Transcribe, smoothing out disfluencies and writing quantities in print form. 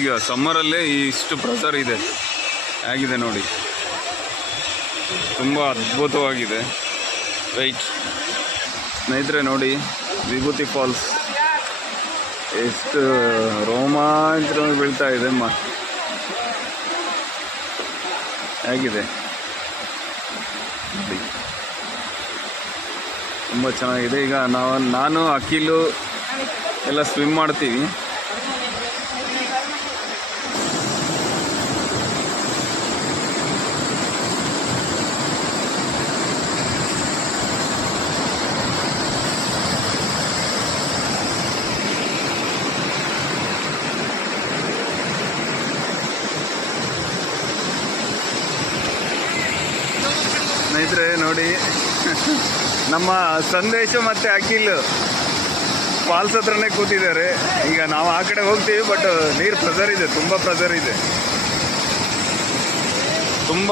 ಈಗ ಸಮ್ಮರಲ್ಲೇ ಇಷ್ಟು ಪ್ರೆಸರ್ ಇದೆ ಆಗಿದೆ ನೋಡಿ, ತುಂಬ ಅದ್ಭುತವಾಗಿದೆ. ರೈಟ್ ಸ್ನೇಹಿತರೆ ನೋಡಿ, ವಿಭೂತಿ ಫಾಲ್ಸ್ ಎಷ್ಟು ರೋಮಾಂಚನ ಬೀಳ್ತಾ ಇದೆ ಹೇಗಿದೆ ನೋಡಿ, ತುಂಬ ಚೆನ್ನಾಗಿದೆ. ಈಗ ನಾನು ಅಖಿಲು ಎಲ್ಲ ಸ್ವಿಮ್ ಮಾಡ್ತೀವಿ. ಸ್ನೇಹಿತರೆ ನೋಡಿ, ನಮ್ಮ ಸಂದೇಶ ಮತ್ತು ಅಖಿಲ್ ಫಾಲ್ಸ್ ಹತ್ರನೇ ಕೂತಿದ್ದಾರೆ. ಈಗ ನಾವು ಆ ಕಡೆ ಹೋಗ್ತೀವಿ, ಬಟ್ ನೀರು ಪ್ರೆಸರ್ ಇದೆ, ತುಂಬ ಪ್ರೆಸರ್ ಇದೆ, ತುಂಬ